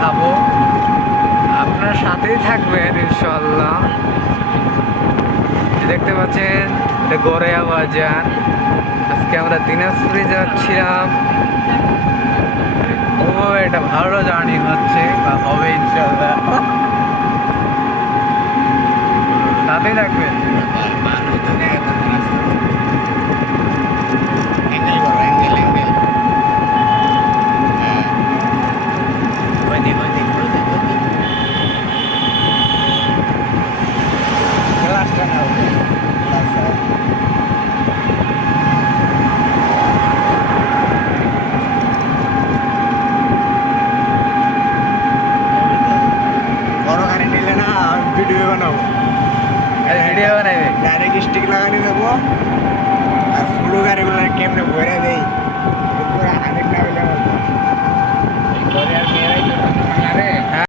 দেখাবো, আপনার সাথেই থাকবেন ইনশাল্লাহ। দেখতে পাচ্ছেন এটা গড়িয়া বাজার। আজকে আমরা দিনাজপুরে যাচ্ছিলাম। ও এটা ভালো জার্নি হচ্ছে বা হবে ইনশাল্লাহ, সাথেই থাকবেন। বড় গাড়ি নিলে না ভিডিও বানাবো, ভিডিও বানাবে। ডাইরেক্ট স্টিক লাগানি দেবো আর ছোটো গাড়িগুলো কেমনে ভরে দেয়